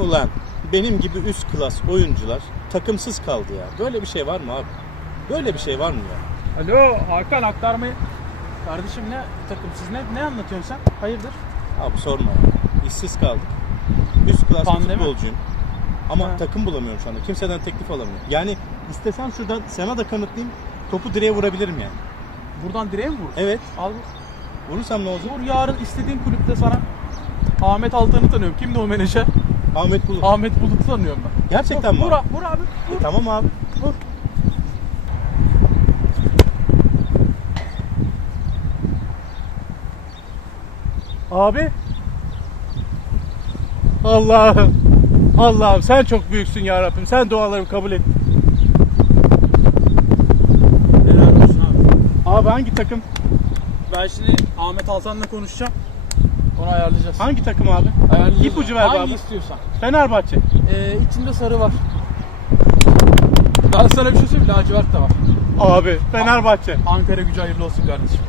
Ulan benim gibi üst klas oyuncular takımsız kaldı ya. Böyle bir şey var mı abi? Böyle bir şey var mı ya? Alo Hakan aktarmayı. Kardeşim ne takımsız ne ne anlatıyorsun sen? Hayırdır? Abi sorma ya. İşsiz kaldık. Üst klas Pandemi. futbolcuyum. Ama Ha. takım bulamıyorum şu anda. Kimseden teklif alamıyorum. Yani istesem şuradan sana da kanıtlayayım. Topu direğe vurabilirim yani. Buradan direğe mi vurursun? Evet. Al vur. Vurursam ne olacak? Vur yarın istediğin kulüpte sana Ahmet Altan'ı tanıyorum. Kimdi o menajer? Ahmet Bulut. Ahmet Bulut'u tanıyorum ben. Gerçekten mi vur, abi? abi? Vur abi. Vur. E, tamam abi. Vur. Abi. Allah'ım. Allah'ım sen çok büyüksün ya Rabbim. Sen dualarımı kabul et. Helal olsun abi. Abi hangi takım? Ben şimdi Ahmet Altan'la konuşacağım. Onu ayarlayacağız. Hangi takım abi? Ayarlayacağız. İpucu ver Hangi abi. istiyorsan. Fenerbahçe. Ee, içinde sarı var. Ben sana bir şey söyleyeyim. Lacivert de var. Abi Fenerbahçe. Ankara gücü hayırlı olsun kardeşim.